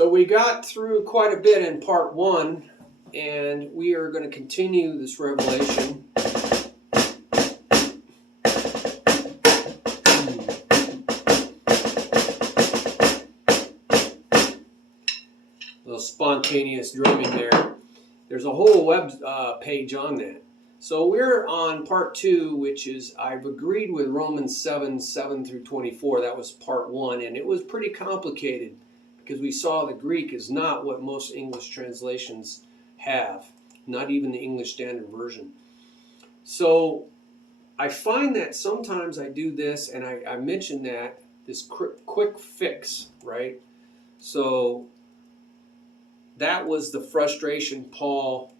So we got through quite a bit in part 1, and we are going to continue this revelation. Little spontaneous drumming there. There's a whole web page on that. So we're on part 2, which is I've agreed with Romans 7 through 24. That was part 1, and it was pretty complicated because we saw the Greek is not what most English translations have, not even the English Standard Version. So I find that sometimes I do this, and I mentioned that, this quick fix, right? So that was the frustration Paul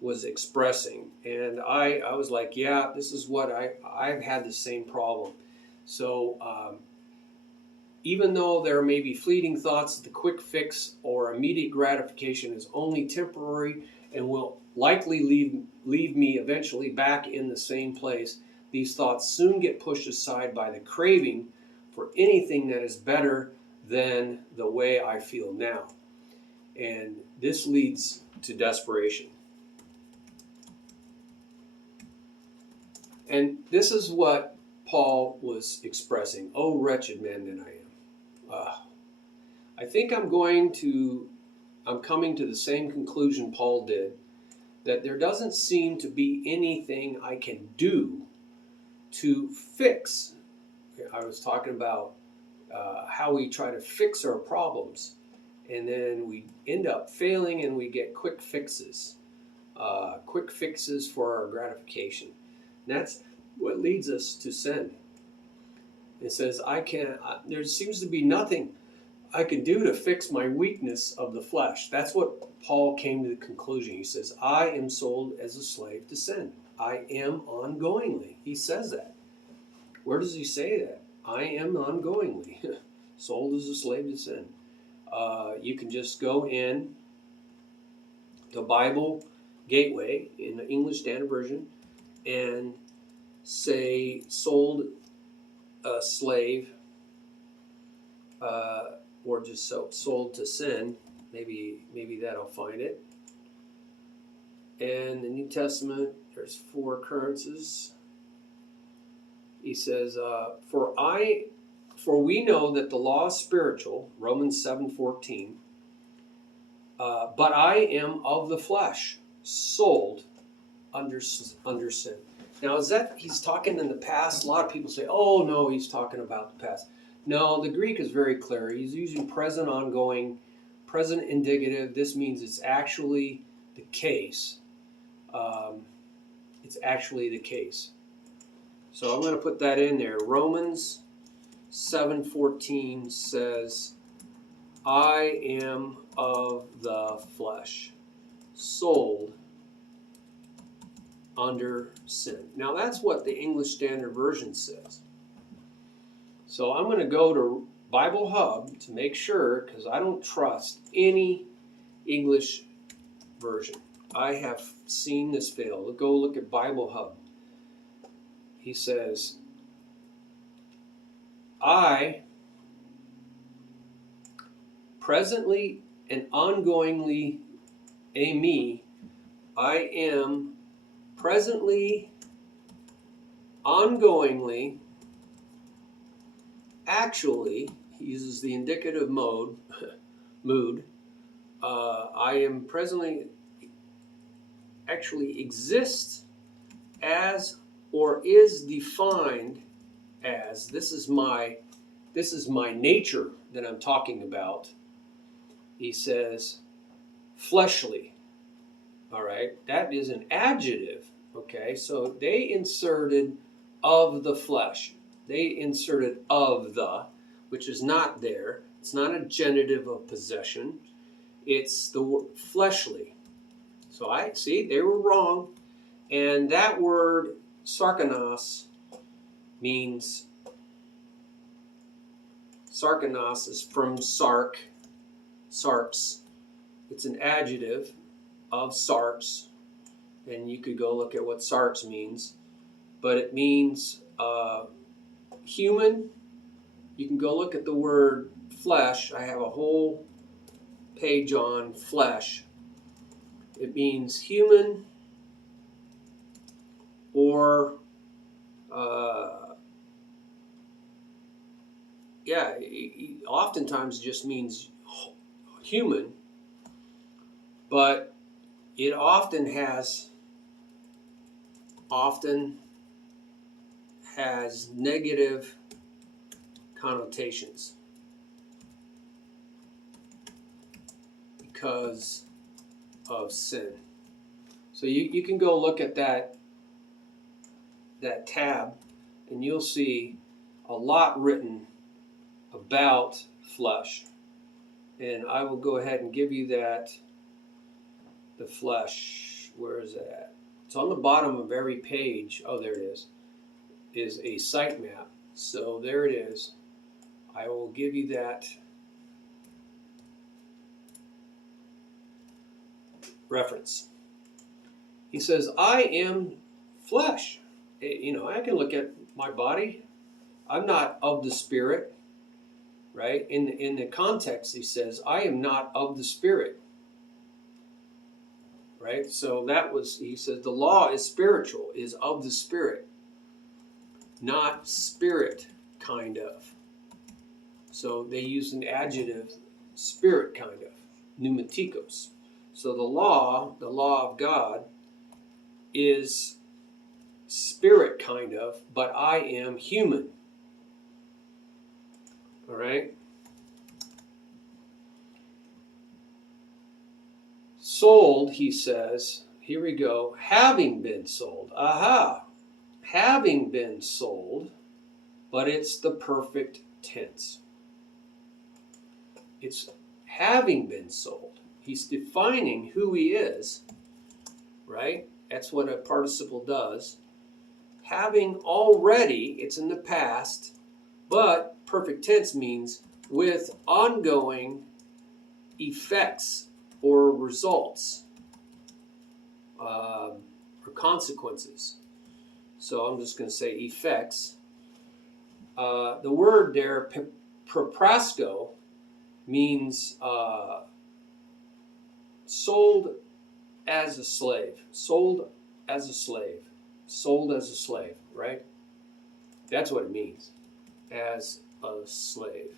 was expressing. And I was like, yeah, this is what I've had the same problem. So even though there may be fleeting thoughts, the quick fix or immediate gratification is only temporary and will likely leave me eventually back in the same place. These thoughts soon get pushed aside by the craving for anything that is better than the way I feel now. And this leads to desperation. And this is what Paul was expressing. Oh, wretched man that I am. I think I'm coming to the same conclusion Paul did, that there doesn't seem to be anything I can do to fix. I was talking about how we try to fix our problems, and then we end up failing and we get quick fixes for our gratification. And that's what leads us to sin. It says, there seems to be nothing I can do to fix my weakness of the flesh. That's what Paul came to the conclusion. He says, I am sold as a slave to sin. I am ongoingly. He says that. Where does he say that? I am ongoingly sold as a slave to sin. You can just go in the Bible Gateway in the English Standard Version and say sold a slave, or just sold to sin. Maybe that'll find it. And the New Testament, there's 4 occurrences. He says, for we know that the law is spiritual, Romans 7:14, but I am of the flesh, sold under sin. Now, is that he's talking in the past? A lot of people say, oh, no, he's talking about the past. No, the Greek is very clear. He's using present ongoing, present indicative. This means it's actually the case. It's actually the case. So I'm going to put that in there. Romans 7:14 says, I am of the flesh, sold under sin. Now that's what the English Standard Version says. So I'm going to go to Bible Hub to make sure, because I don't trust any English version. I have seen this fail. Go look at Bible Hub. He says, I presently and ongoingly me, I am presently, ongoingly, actually, he uses the indicative mood, I am presently, actually exists as or is defined as, this is my nature that I'm talking about. He says, fleshly. All right, that is an adjective. Okay, so they inserted of the flesh. They inserted of the, which is not there. It's not a genitive of possession. It's the word fleshly. So I see they were wrong. And that word sarkanos means, sarkanos is from sark, sarx. It's an adjective of sarx, and you could go look at what sarx means, but it means human. You can go look at the word flesh. I have a whole page on flesh, it means human or oftentimes just means human, but it often has negative connotations because of sin. So you can go look at that tab, and you'll see a lot written about flesh. And I will go ahead and give you that. The flesh, where is it at? It's on the bottom of every page. Oh, there it is a sitemap. So there it is. I will give you that reference. He says, I am flesh. I can look at my body. I'm not of the Spirit, right? In the context, he says, I am not of the Spirit, right? So he says, the law is spiritual, is of the Spirit, not spirit kind of. So they use an adjective, spirit kind of, pneumatikos. So the law of God is spirit kind of, but I am human. All right? Sold, he says, here we go, having been sold. Aha! Having been sold, but it's the perfect tense. It's having been sold. He's defining who he is, right? That's what a participle does. Having already, it's in the past, but perfect tense means with ongoing effects or results or consequences. So I'm just going to say effects. The word there, proprasko, means sold as a slave. Sold as a slave. Sold as a slave, right? That's what it means, as a slave.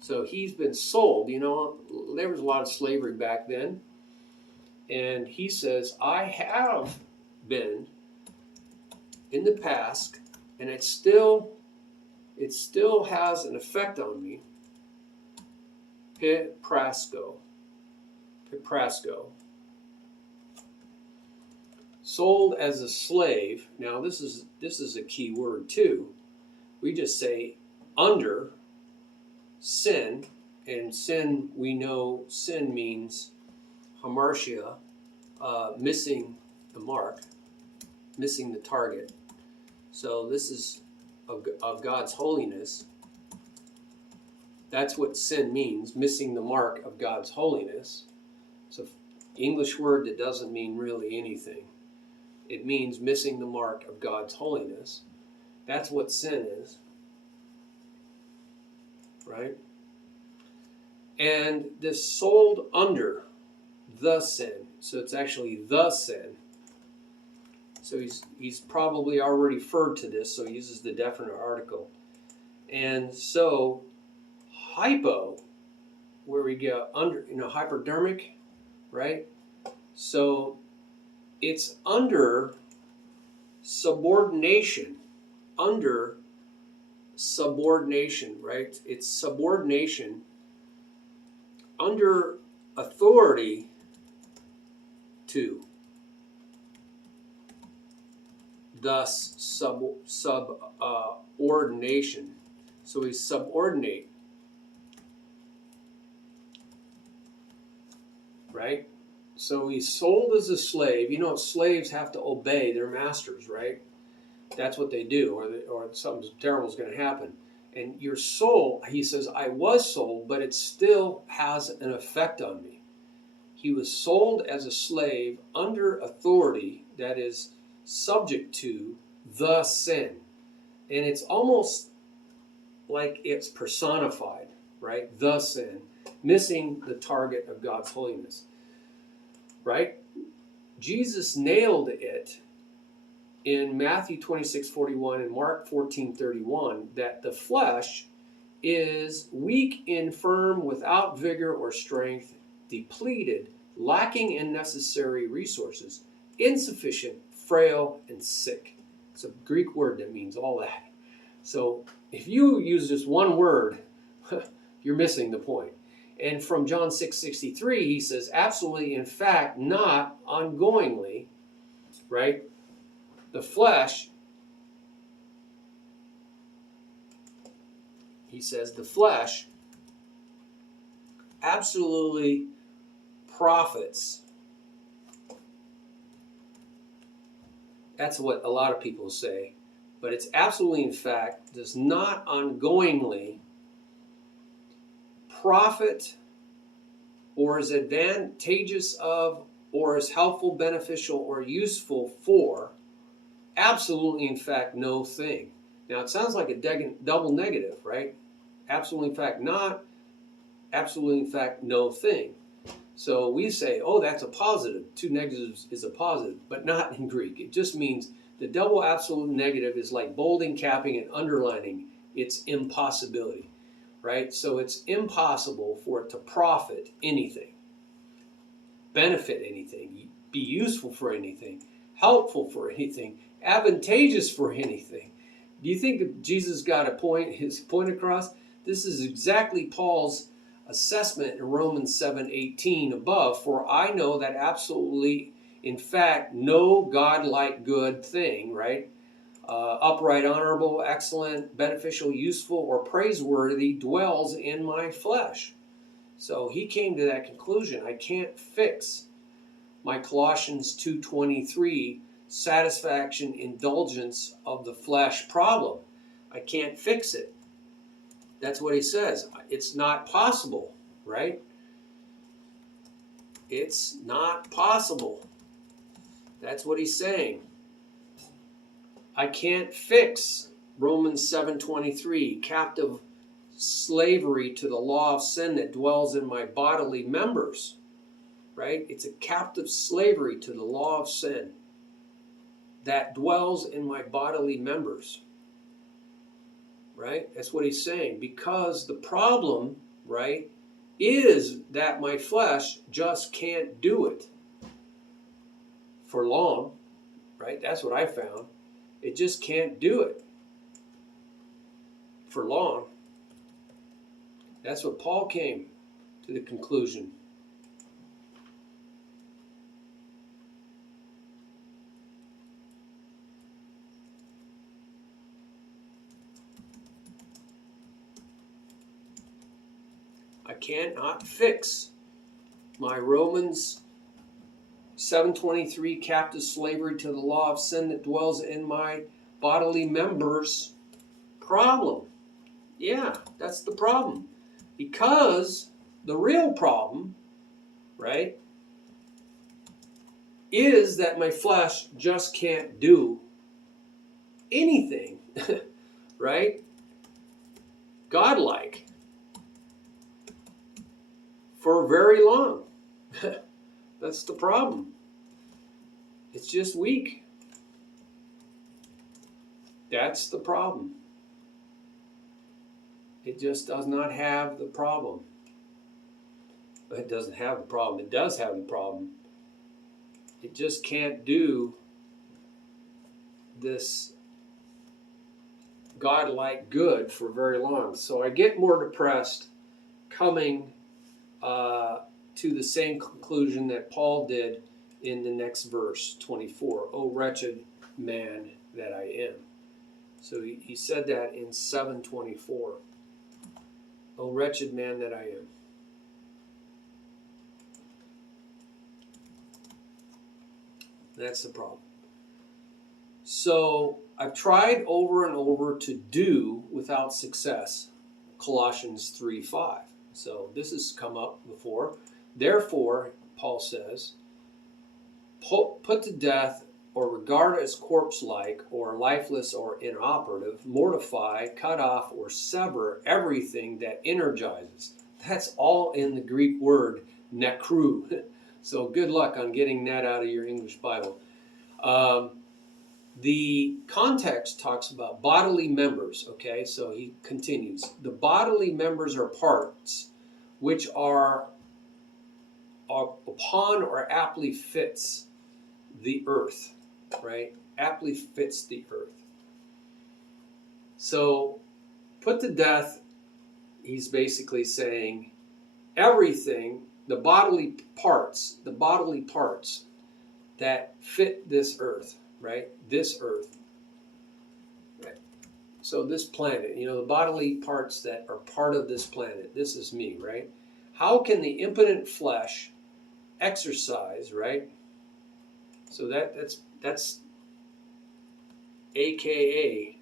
So he's been sold. There was a lot of slavery back then. And he says, I have been in the past, and it still has an effect on me. Piprasko. Sold as a slave. Now this is a key word too. We just say under sin, and sin, we know sin means hamartia, missing the mark, missing the target. So this is of God's holiness. That's what sin means, missing the mark of God's holiness. It's an English word that doesn't mean really anything. It means missing the mark of God's holiness. That's what sin is, right? And this sold under the sin. So it's actually the sin. So he's probably already referred to this, so he uses the definite article. And so hypo, where we go under, hypodermic, right? So it's under subordination, right? It's subordination under authority to. Thus, subordination. So we subordinate, right? So he's sold as a slave. Slaves have to obey their masters, right? That's what they do, or something terrible is going to happen. And your soul, he says, I was sold, but it still has an effect on me. He was sold as a slave under authority, that is subject to the sin. And it's almost like it's personified, right? The sin. missing the target of God's holiness. Right? Jesus nailed it in Matthew 26:41 and Mark 14:31 that the flesh is weak, infirm, without vigor or strength, depleted, lacking in necessary resources, insufficient, frail, and sick. It's a Greek word that means all that. So if you use just one word, you're missing the point. And from John 6:63, he says, absolutely, in fact, not ongoingly, right? The flesh, he says, the flesh absolutely profits. That's what a lot of people say. But it's absolutely, in fact, does not ongoingly profit or is advantageous of or is helpful, beneficial, or useful for absolutely, in fact, no thing. Now, it sounds like a double negative, right? Absolutely, in fact, not. Absolutely, in fact, no thing. So we say, oh, that's a positive. Two negatives is a positive, but not in Greek. It just means the double absolute negative is like bolding, capping, and underlining its impossibility, right? So it's impossible for it to profit anything, benefit anything, be useful for anything, helpful for anything, advantageous for anything. Do you think Jesus got his point across? This is exactly Paul's assessment in Romans 7:18 above. For I know that absolutely, in fact, no God-like good thing, right? Upright, honorable, excellent, beneficial, useful, or praiseworthy dwells in my flesh. So he came to that conclusion. I can't fix my Colossians 2:23 satisfaction, indulgence of the flesh problem. I can't fix it. That's what he says. It's not possible, right? It's not possible. That's what he's saying. I can't fix Romans 7:23, captive slavery to the law of sin that dwells in my bodily members, right? It's a captive slavery to the law of sin that dwells in my bodily members, right? That's what he's saying. Because the problem, right, is that my flesh just can't do it for long, right? That's what I found. It just can't do it for long. That's what Paul came to the conclusion. I cannot fix my Romans 7:23 captive slavery to the law of sin that dwells in my bodily members problem. Yeah, that's the problem. Because the real problem, right, is that my flesh just can't do anything, right, godlike for very long. That's the problem. It's just weak. That's the problem. It just does not have the problem. It doesn't have the problem. It does have the problem. It just can't do this godlike good for very long. So I get more depressed coming to the same conclusion that Paul did in the next verse, 24. O wretched man that I am. So he said that in 7:24. O wretched man that I am. That's the problem. So I've tried over and over to do without success. Colossians 3:5. So this has come up before. Therefore, Paul says, put to death or regard as corpse-like or lifeless or inoperative, mortify, cut off, or sever everything that energizes, That's all in the Greek word nekru. So good luck on getting that out of your English Bible. The context talks about bodily members, okay? So he continues. The bodily members are parts which are upon or aptly fits the earth, right? Aptly fits the earth. So put to death, he's basically saying everything, the bodily parts that fit this earth, right? This earth. Right? So this planet, the bodily parts that are part of this planet, this is me, right? How can the impotent flesh exercise, right? So that's AKA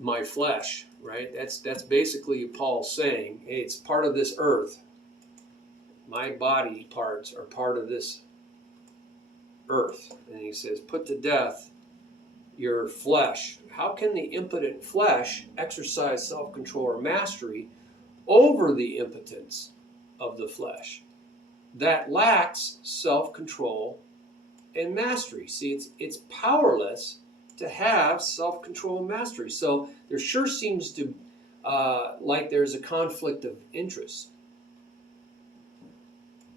my flesh, right? That's basically Paul saying, hey, it's part of this earth. My body parts are part of this earth. And he says, put to death your flesh. How can the impotent flesh exercise self-control or mastery over the impotence of the flesh that lacks self-control and mastery? See, it's powerless to have self-control and mastery. So there sure seems to like there's a conflict of interest,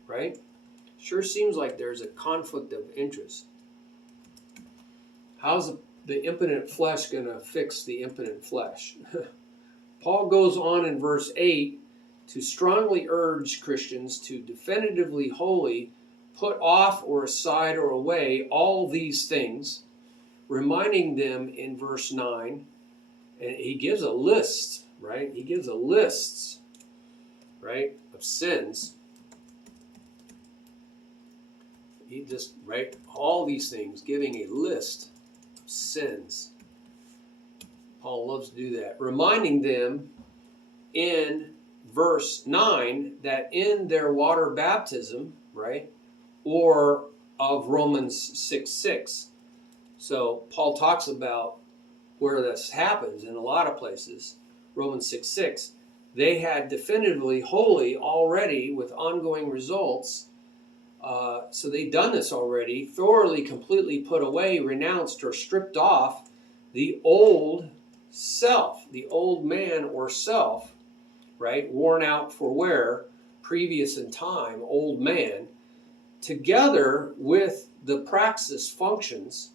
right? Sure seems like there's a conflict of interest. How's the impotent flesh going to fix the impotent flesh? Paul goes on in verse 8 to strongly urge Christians to definitively wholly put off or aside or away all these things, reminding them in verse 9, and he gives a list, right? He gives a list, right, of sins. He just, right, all these things, giving a list of sins. Paul loves to do that. Reminding them in verse 9 that in their water baptism, right, or of Romans 6:6. So Paul talks about where this happens in a lot of places. Romans 6:6. They had definitively wholly already with ongoing results. So they'd done this already, thoroughly, completely put away, renounced, or stripped off the old self, the old man or self, right? Worn out for wear, previous in time, old man, together with the praxis functions,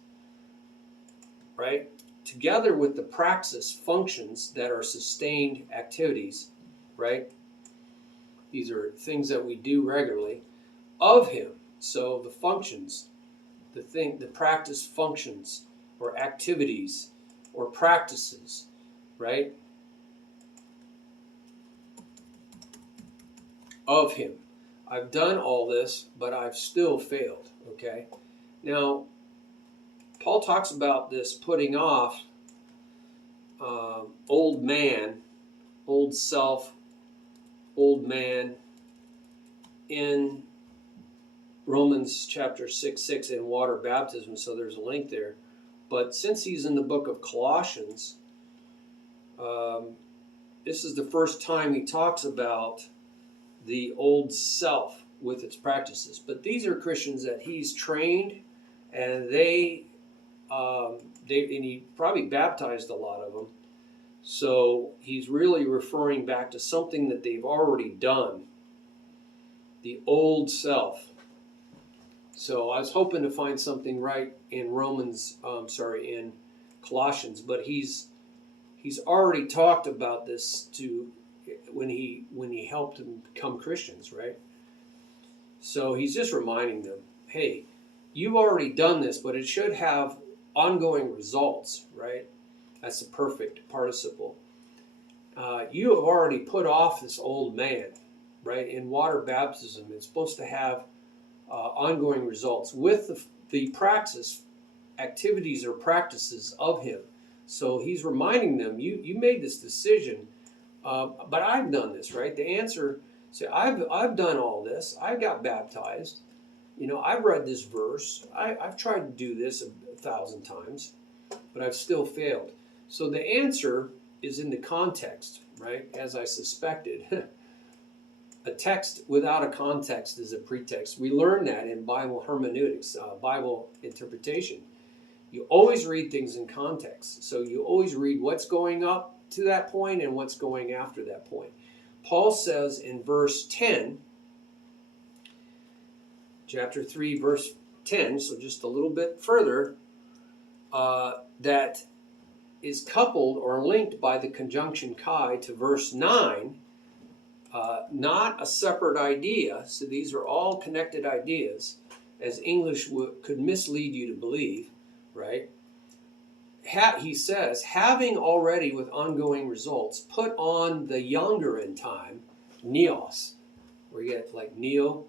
right? Together with the praxis functions that are sustained activities, right? These are things that we do regularly of him. So the functions, the practice functions or activities or practices, right? Of him. I've done all this, but I've still failed, okay? Now, Paul talks about this putting off old man, old self, old man in Romans chapter 6:6 in water baptism, so there's a link there. But since he's in the book of Colossians, this is the first time he talks about the old self with its practices. But these are Christians that he's trained, and and he probably baptized a lot of them. So he's really referring back to something that they've already done, the old self. So I was hoping to find something right in in Colossians, but he's already talked about this when he helped them become Christians, right? So he's just reminding them, hey, you've already done this, but it should have ongoing results, right? That's the perfect participle. You have already put off this old man, right? In water baptism, it's supposed to have ongoing results with the praxis, activities or practices of him. So he's reminding them, you made this decision, but I've done this, right? The answer, so I've done all this. I got baptized. I've read this verse. I've tried to do this 1,000 times, but I've still failed. So the answer is in the context, right? As I suspected. A text without a context is a pretext. We learn that in Bible hermeneutics, Bible interpretation. You always read things in context. So you always read what's going up to that point and what's going after that point. Paul says in verse 10, chapter 3, verse 10, so just a little bit further, that is coupled or linked by the conjunction kai to verse 9, not a separate idea. So these are all connected ideas, as English could mislead you to believe, right? He says, having already with ongoing results put on the younger in time, neos, where you get like Neo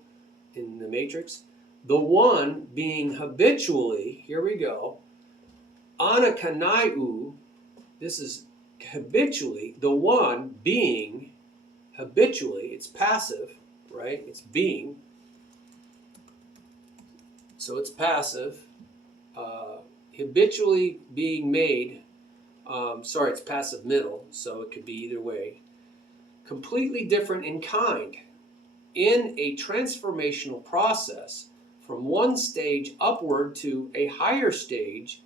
in the Matrix, the one being habitually, here we go, anakanaiu, this is habitually, the one being habitually, it's passive, right? It's being. So it's passive. Habitually being made, it's passive middle, so it could be either way. Completely different in kind, in a transformational process from one stage upward to a higher stage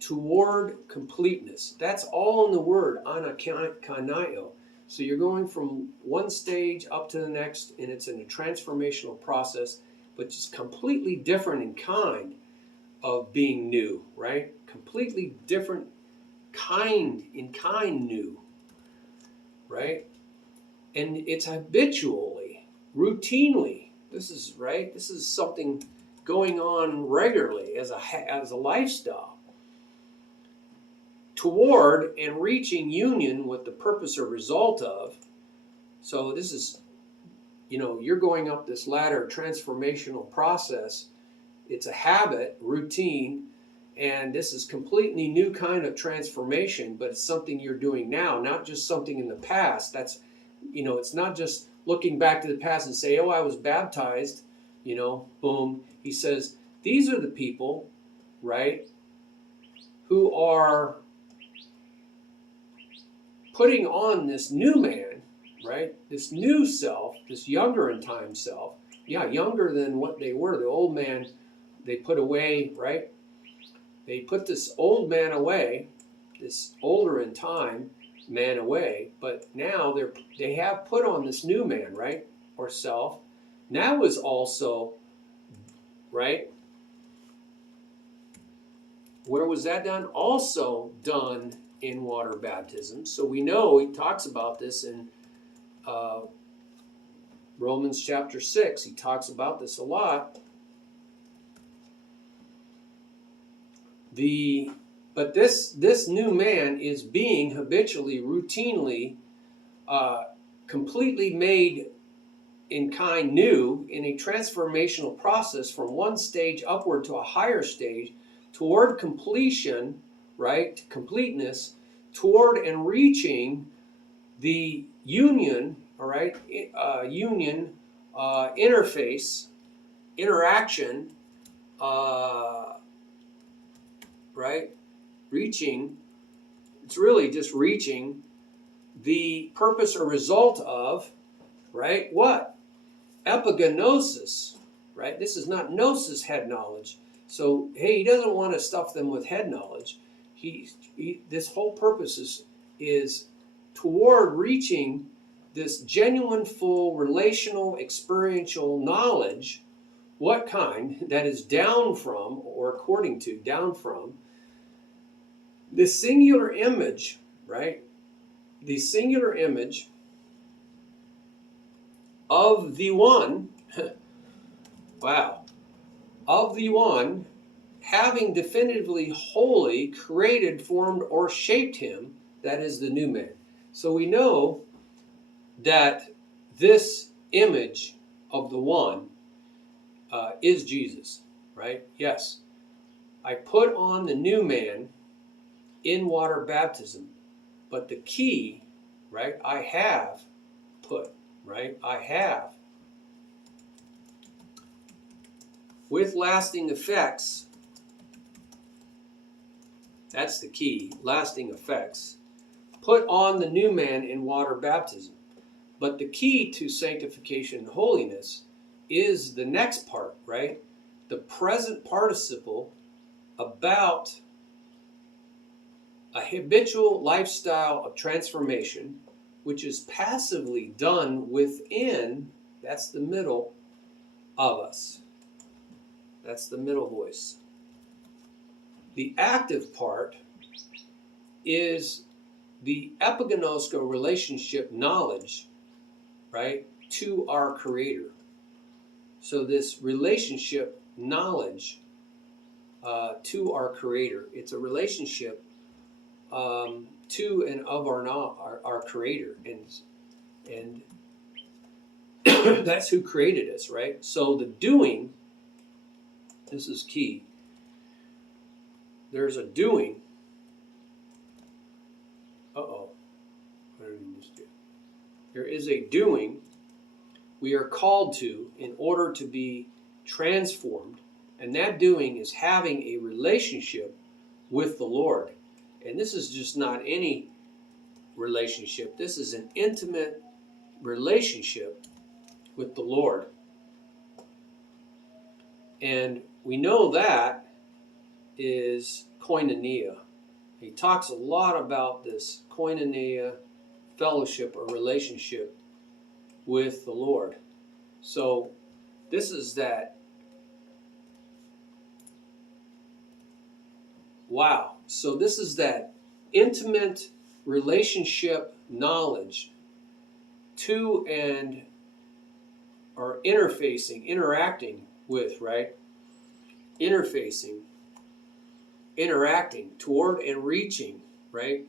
toward completeness. That's all in the word, anakanaio. So you're going from one stage up to the next, and it's in a transformational process, but it's completely different in kind of being new, right? Completely different kind new, right? And it's habitually, routinely. This is right. This is something going on regularly as a lifestyle toward and reaching union with the purpose or result of. So this is, you're going up this ladder transformational process. It's a habit, routine, and this is completely new kind of transformation, but it's something you're doing now, not just something in the past. That's, it's not just looking back to the past and say, oh, I was baptized, boom. He says, these are the people, right, who are putting on this new man, right, this new self, this younger in time self, younger than what they were. The old man, they put away, right? They put this old man away, this older in time man away, but now they have put on this new man, right, or self. Now is also, right, where was that done? Also done in water baptism. So we know he talks about this in Romans chapter 6. He talks about this a lot. But this new man is being habitually, routinely, completely made in kind new in a transformational process from one stage upward to a higher stage toward completion, right, completeness, toward and reaching the union, all right, interface, interaction, right, reaching, it's really just reaching the purpose or result of, right, what? Epigenosis, right? This is not gnosis, head knowledge. So, hey, he doesn't want to stuff them with head knowledge. This whole purpose is toward reaching this genuine, full, relational, experiential knowledge. What kind? That is down from, or according to, down from, the singular image, right? The singular image of the one, wow, of the one having definitively wholly created, formed, or shaped him, that is the new man. So we know that this image of the one is Jesus, right? Yes. I put on the new man in water baptism, but the key, right, I have put, right, I have. With lasting effects, that's the key, lasting effects. put on the new man in water baptism. But the key to sanctification and holiness is the next part, right? The present participle about a habitual lifestyle of transformation, which is passively done within, that's the middle of us. That's the middle voice. The active part is the epigenosko relationship knowledge, right, to our Creator. So this relationship knowledge to our Creator, it's a relationship to and of our Creator, and that's who created us, right? So the doing, this is key. There's a doing. What did we just do? There is a doing we are called to in order to be transformed, and that doing is having a relationship with the Lord. And this is just not any relationship. This is an intimate relationship with the Lord. And we know that is koinonia. He talks a lot about this koinonia, fellowship or relationship with the Lord. So this is that, wow. So this is that intimate relationship knowledge to and or interfacing, interacting with, right? Interfacing, interacting toward and reaching, right?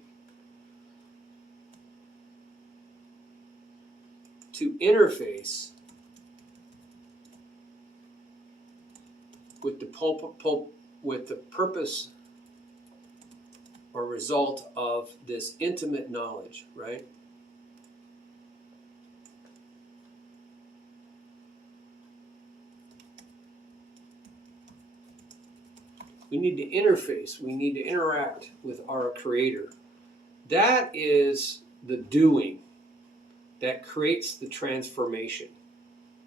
To interface with the purpose or result of this intimate knowledge, right? We need to interface. We need to interact with our Creator. That is the doing that creates the transformation.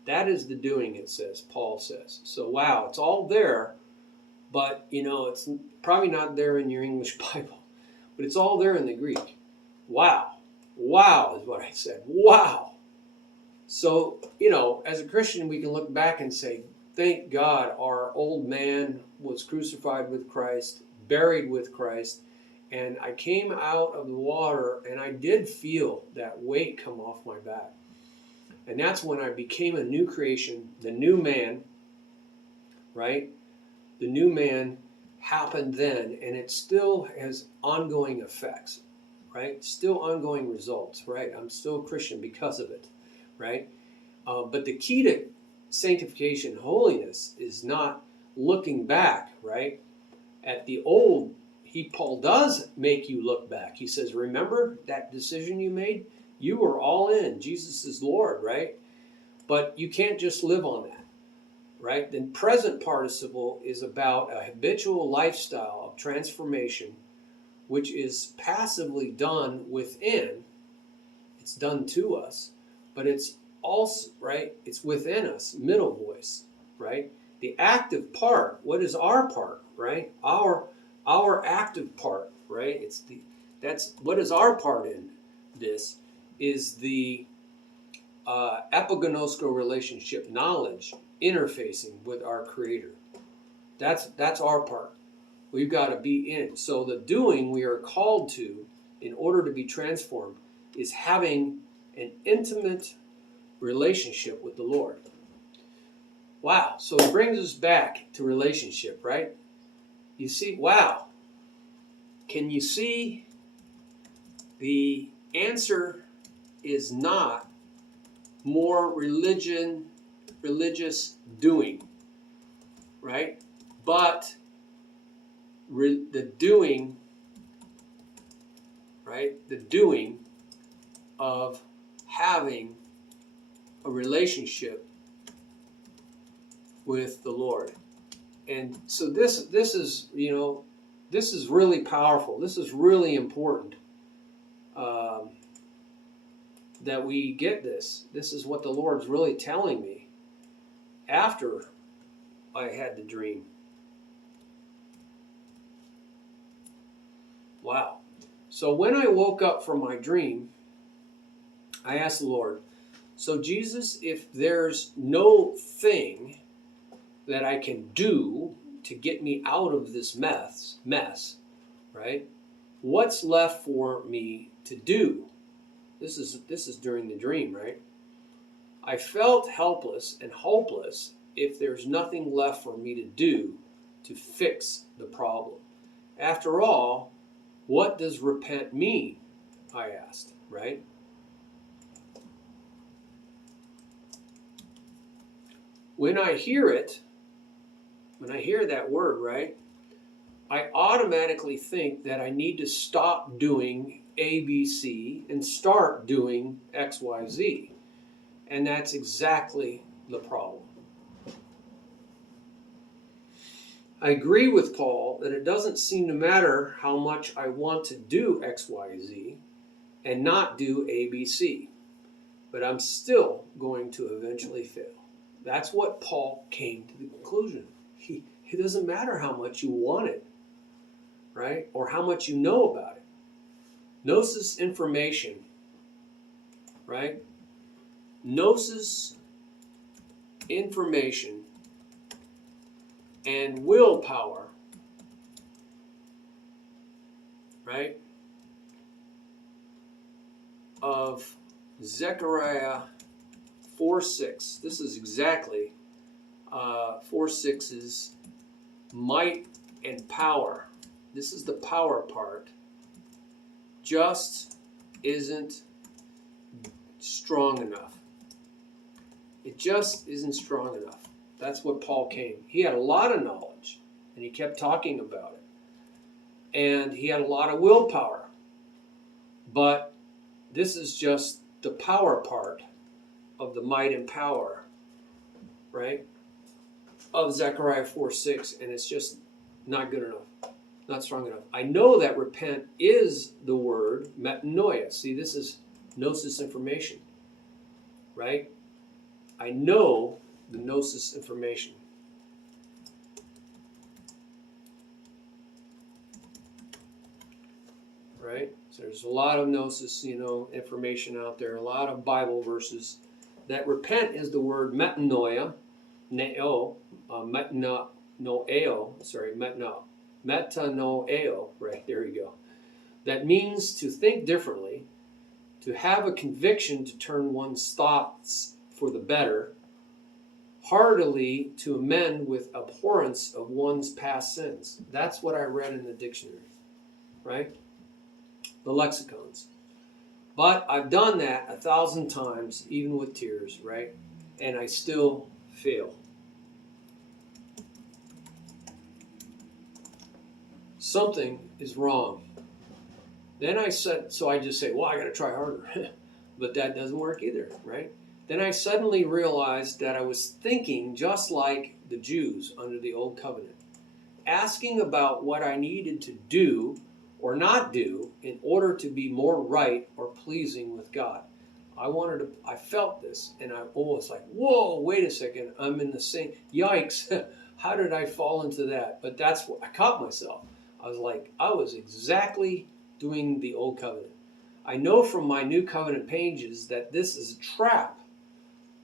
That is the doing, it says, Paul says. So, wow, it's all there, but, it's probably not there in your English Bible, but it's all there in the Greek. Wow. Wow is what I said. Wow. So, as a Christian, we can look back and say, thank God our old man was crucified with Christ, buried with Christ, and I came out of the water and I did feel that weight come off my back. And that's when I became a new creation, the new man, right? The new man happened then, and it still has ongoing effects, right? Still ongoing results, right? I'm still a Christian because of it, right? But the key to sanctification and holiness is not looking back, right? At the old, Paul does make you look back. He says, remember that decision you made? You were all in. Jesus is Lord, right? But you can't just live on that, right? The present participle is about a habitual lifestyle of transformation, which is passively done within. It's done to us, but it's also, right? It's within us, middle voice, right? The active part, what is our part, right? Our active part, right? That's what is our part in this is the epigenosko relationship knowledge interfacing with our Creator. That's our part. We've got to be in it. So the doing we are called to in order to be transformed is having an intimate relationship with the Lord. Wow. So it brings us back to relationship, right? You see, wow. Can you see the answer is not more religious doing, right? But the doing, right? The doing of having a relationship with the Lord. And so this is, this is really powerful. This is really important. that we get this. This is what the Lord's really telling me after I had the dream. Wow. So when I woke up from my dream, I asked the Lord, so Jesus, if there's no thing that I can do to get me out of this mess, right? What's left for me to do? This is during the dream, right? I felt helpless and hopeless if there's nothing left for me to do to fix the problem. After all, what does repent mean? I asked, right? When I hear it, when I hear that word, right, I automatically think that I need to stop doing A, B, C and start doing X, Y, Z. And that's exactly the problem. I agree with Paul that it doesn't seem to matter how much I want to do X, Y, Z and not do A, B, C. But I'm still going to eventually fail. That's what Paul came to the conclusion. It doesn't matter how much you want it, right? Or how much you know about it. Gnosis information, right? Gnosis information and willpower, right? Of Zechariah 4:6. This is exactly 4:6's might and power. This is the power part. Just isn't strong enough. It just isn't strong enough. That's what Paul came. He had a lot of knowledge, and he kept talking about it. And he had a lot of willpower. But this is just the power part of the might and power, right? Of Zechariah 4:6, and it's just not good enough, not strong enough. I know that repent is the word metanoia. See, this is gnosis information, right? I know the gnosis information. Right? So there's a lot of gnosis, information out there, a lot of Bible verses. That repent is the word metanoia, metanoeo, right, there you go. That means to think differently, to have a conviction to turn one's thoughts for the better, heartily to amend with abhorrence of one's past sins. That's what I read in the dictionary, right? The lexicons. But I've done that 1,000 times, even with tears, right? And I still fail. Something is wrong. Then I said, so I just say, well, I got to try harder. But that doesn't work either, right? Then I suddenly realized that I was thinking just like the Jews under the Old Covenant, asking about what I needed to do or not do in order to be more right or pleasing with God. I felt this, and I almost like, whoa, wait a second, I'm in the same, yikes, how did I fall into that? But that's what I caught myself. I was like, I was exactly doing the Old Covenant. I know from my New Covenant pages that this is a trap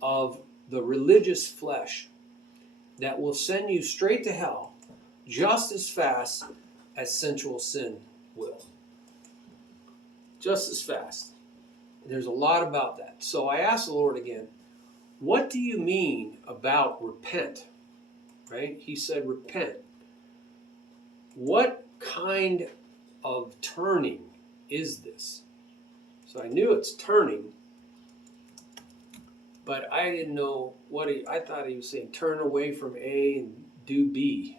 of the religious flesh that will send you straight to hell just as fast as sensual sin will. Just as fast. There's a lot about that. So I asked the Lord again, what do you mean about repent? Right? He said repent. What kind of turning is this? So I knew it's turning, but I didn't know I thought he was saying turn away from A and do B.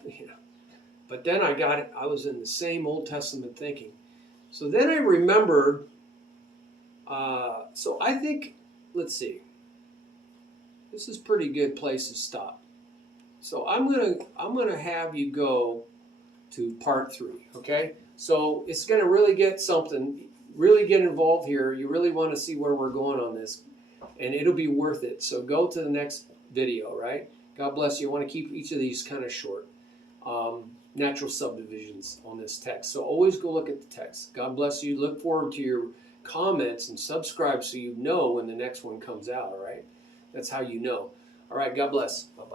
But then I got it. I was in the same Old Testament thinking. So then I remembered. So I think, let's see. This is a pretty good place to stop. So I'm gonna have you go to part 3. Okay. So it's gonna really get something. really get involved here, you really want to see where we're going on this, and it'll be worth it. So go to the next video, right? God bless you. I want to keep each of these kind of short. Natural subdivisions on this text. So always go look at the text. God bless you. Look forward to your comments and subscribe so you know when the next one comes out, all right? That's how you know. All right, God bless. Bye-bye.